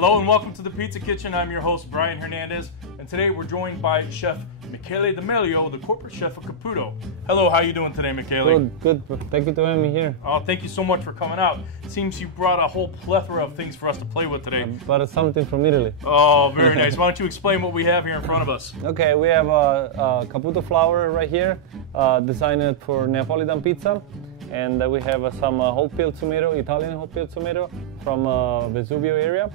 Hello and welcome to the Pizza Kitchen. I'm your host, Brian Hernandez, and today we're joined by Chef Michele D'Amelio, the corporate chef of Caputo. Hello, how are you doing today, Michele? Good. Thank you for having me here. Oh, thank you so much for coming out. It seems you brought a whole plethora of things for us to play with today. But it's something from Italy. Oh, very nice. Why don't you explain what we have here in front of us? Okay, we have a Caputo flour right here, designed for Neapolitan pizza. And we have some whole peel tomato, Italian whole peel tomato from Vesuvio area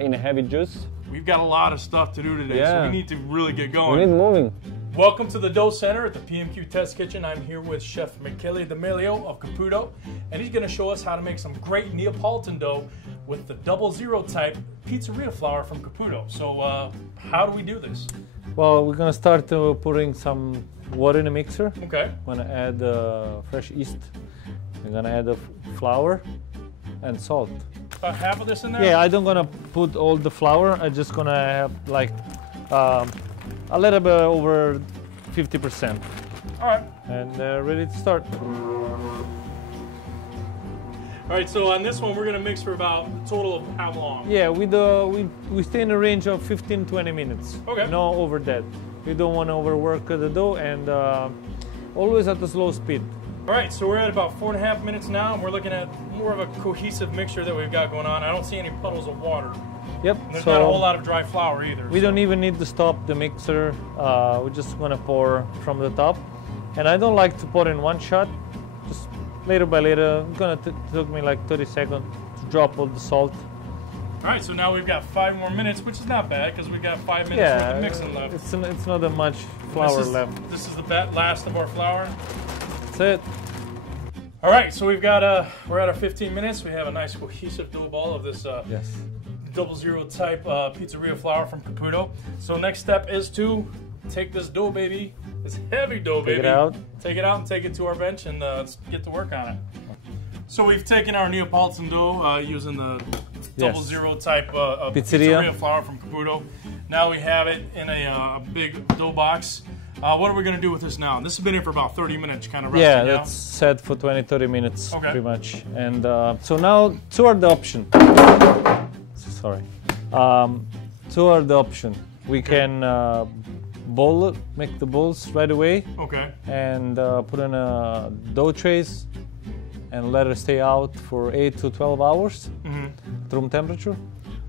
in a heavy juice. We've got a lot of stuff to do today, so we need to really get going. We need moving. Welcome to the Dough Center at the PMQ Test Kitchen. I'm here with Chef Michele D'Amelio of Caputo, and he's going to show us how to make some great Neapolitan dough with the 00 type pizzeria flour from Caputo. So how do we do this? Well, we're going to start putting some water in a mixer. Okay. I'm going to add fresh yeast. I'm going to add the flour and salt. About half of this in there? Yeah, I don't going to put all the flour. I'm just going to have like a little bit over 50%. All right. And ready to start. All right, so on this one, we're going to mix for about a total of how long? Yeah, we stay in a range of 15-20 minutes. Okay. No over that. You don't want to overwork the dough, and always at a slow speed. All right, so we're at about 4.5 minutes now, and we're looking at more of a cohesive mixture that we've got going on. I don't see any puddles of water. Yep. And there's not a whole lot of dry flour either. We don't even need to stop the mixer. We're just gonna pour from the top. And I don't like to pour in one shot. Just later by later, it's gonna took me like 30 seconds to drop all the salt. All right, so now we've got 5 more minutes, which is not bad because we've got 5 minutes worth of mixing left. It's not that much flour left. This is the last of our flour. That's it. All right, so we've got we're at our 15 minutes. We have a nice cohesive dough ball of this 00 type pizzeria flour from Caputo. So next step is to take this dough baby, this heavy dough baby, take it out and take it to our bench and let's get to work on it. So we've taken our Neapolitan dough using the 00 type pizzeria flour from Caputo. Now we have it in a big dough box. What are we going to do with this now? This has been in for about 30 minutes, kind of resting out. Yeah, that's set for 20-30 minutes, pretty much. And so now, two are the option. Sorry. Two are the option. We can bowl it, make the bowls right away. Okay. And put in a dough trays and let it stay out for 8 to 12 hours at room temperature.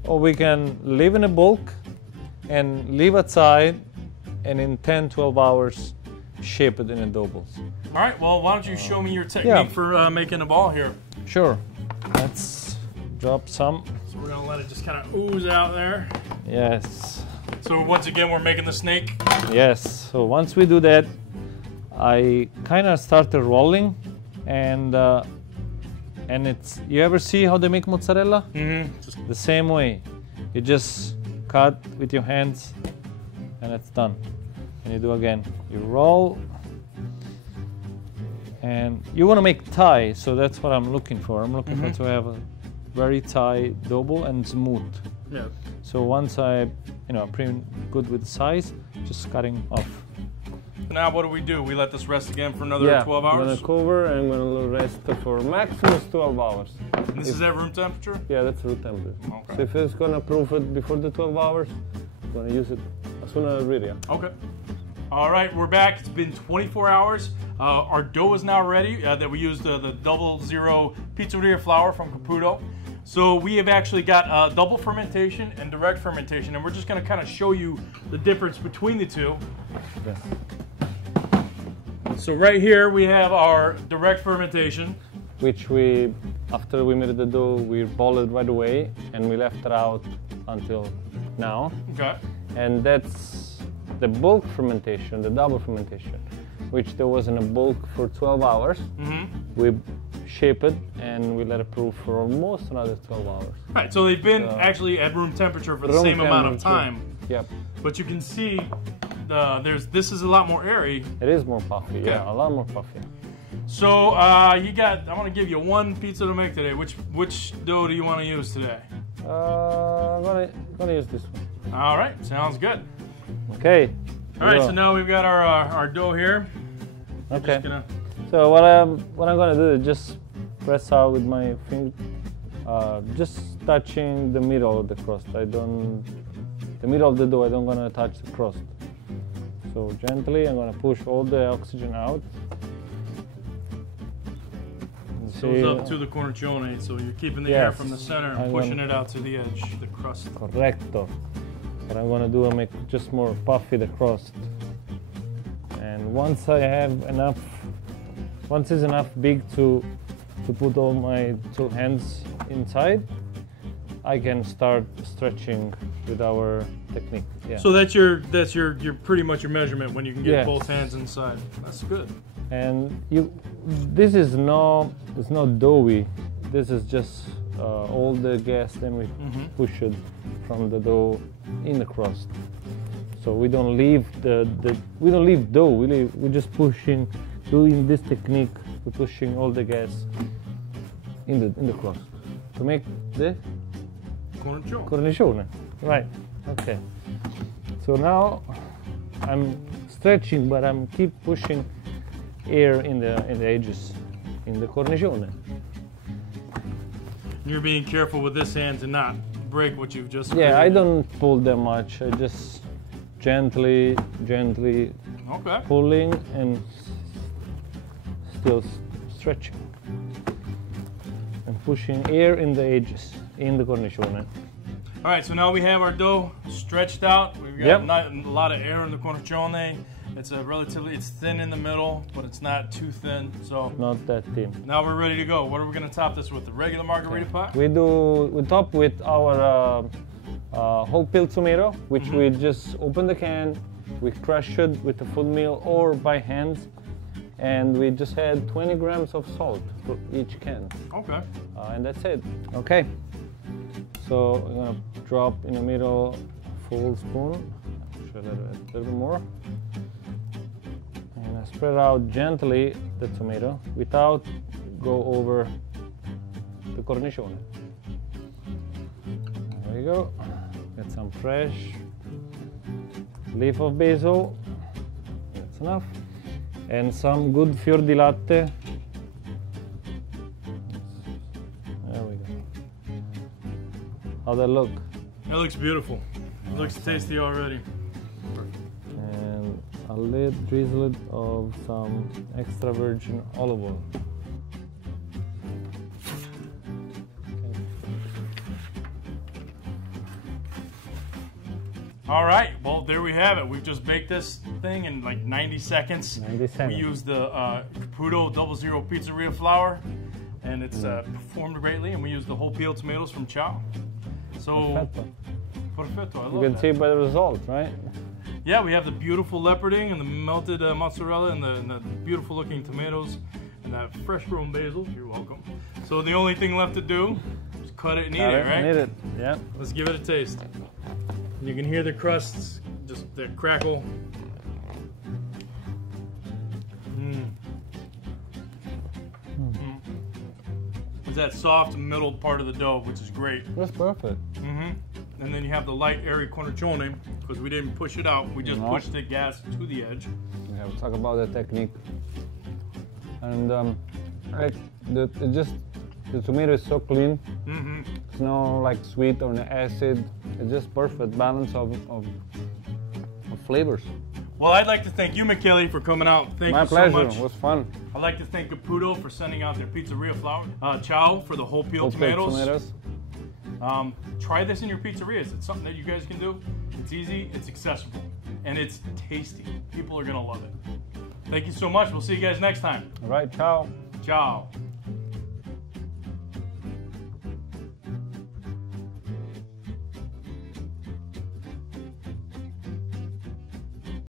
Or we can leave in a bulk and leave outside, and in 10-12 hours shape it in a dough balls. All right, well, why don't you show me your technique for making a ball here? Sure. Let's drop some. So we're gonna let it just kind of ooze out there. Yes. So once again, we're making the snake? Yes. So once we do that, I kind of started rolling, and it's, you ever see how they make mozzarella? Mm-hmm. The same way. You just cut with your hands, and it's done. And you do again. You roll, and you want to make tight, so that's what I'm looking for. I'm looking for to have a very tight dough ball and smooth. Yeah. So once I'm pretty good with the size, just cutting off. Now what do? We let this rest again for another 12 hours? I'm going to cover and I'm going to rest for maximum 12 hours. And this is at room temperature? Yeah, that's room temperature. Okay. So if it's going to proof it before the 12 hours, I'm going to use it as soon as I'm ready. Okay. All right, we're back. It's been 24 hours. Our dough is now ready. That we used the 00 pizzeria flour from Caputo. So we have actually got double fermentation and direct fermentation, and we're just going to kind of show you the difference between the two. Yes. So right here we have our direct fermentation, which after we made the dough, we boiled it right away, and we left it out until now. Okay. And that's the bulk fermentation, the double fermentation, which there was in a bulk for 12 hours. We shape it and we let it proof for almost another 12 hours. Right, so they've been actually at room temperature for the same amount of time. Yep. But you can see this is a lot more airy. It is more puffy, yeah, a lot more puffy. So I want to give you one pizza to make today. Which dough do you want to use today? I'm gonna use this one. All right, sounds good. Okay. All right, so now we've got our dough here. Okay. So what I'm gonna do is just press out with my finger, just touching the middle of the crust. The middle of the dough, I don't gonna touch the crust. So gently, I'm gonna push all the oxygen out. So it's up to the cornicione, so you're keeping the air from the center and pushing it out to the edge, the crust. Correcto. What I'm gonna do, I make just more puffy the crust. And once I have enough, once it's enough big to put all my 2 hands inside, I can start stretching with our technique. Yeah. So that's your pretty much your measurement when you can get both hands inside. That's good. And this is it's not doughy. This is just all the gas. Then we push it from the dough in the crust. So we don't leave we don't leave dough. We just pushing, doing this technique. We're pushing all the gas in the crust to make the cornicione. Right. Okay. So now I'm stretching, but I'm keep pushing air in the edges in the cornicione. You're being careful with this hand to not break what you've just created. I don't pull that much. I just gently pulling and still stretching and pushing air in the edges in the cornicione. All right, so now we have our dough stretched out. We've got a lot of air in the cornicione. It's it's thin in the middle, but it's not too thin. So not that thin. Now we're ready to go. What are we going to top this with? The regular margarita pot? We top with our whole peeled tomato, which we just open the can, we crush it with a foot mill or by hand, and we just add 20 grams of salt for each can. Okay. And that's it. Okay. So I'm gonna drop in the middle a full spoon. Should add a little more. And I spread out gently the tomato without go over the cornicione. There you go. Get some fresh leaf of basil. That's enough. And some good fior di latte. There we go. How'd that look? It looks beautiful. It looks tasty already. And a little drizzle of some extra virgin olive oil. All right, well, there we have it. We've just baked this thing in like 90 seconds. 90 seconds. We used the Caputo 00 Pizzeria flour, and it's performed greatly, and we used the whole peeled tomatoes from Chow. So, perfetto. I love you can see by the result, right? Yeah, we have the beautiful leoparding and the melted mozzarella and the beautiful looking tomatoes and that fresh grown basil. You're welcome. So the only thing left to do is cut it and eat it, right? Eat it, yeah. Let's give it a taste. You can hear the crusts, just the crackle. It's that soft middle part of the dough, which is great. That's perfect. And then you have the light, airy cornicione, because we didn't push it out. We just pushed the gas to the edge. Yeah, we'll talk about the technique. And the tomato is so clean. It's no like sweet or acid. It's just perfect balance of flavors. Well, I'd like to thank you, Michele, for coming out. Thank you so much. My pleasure. It was fun. I'd like to thank Caputo for sending out their pizzeria flour. Chow for the whole peeled tomatoes. Try this in your pizzerias. It's something that you guys can do. It's easy, it's accessible, and it's tasty. People are gonna love it. Thank you so much. We'll see you guys next time. All right, ciao. Ciao.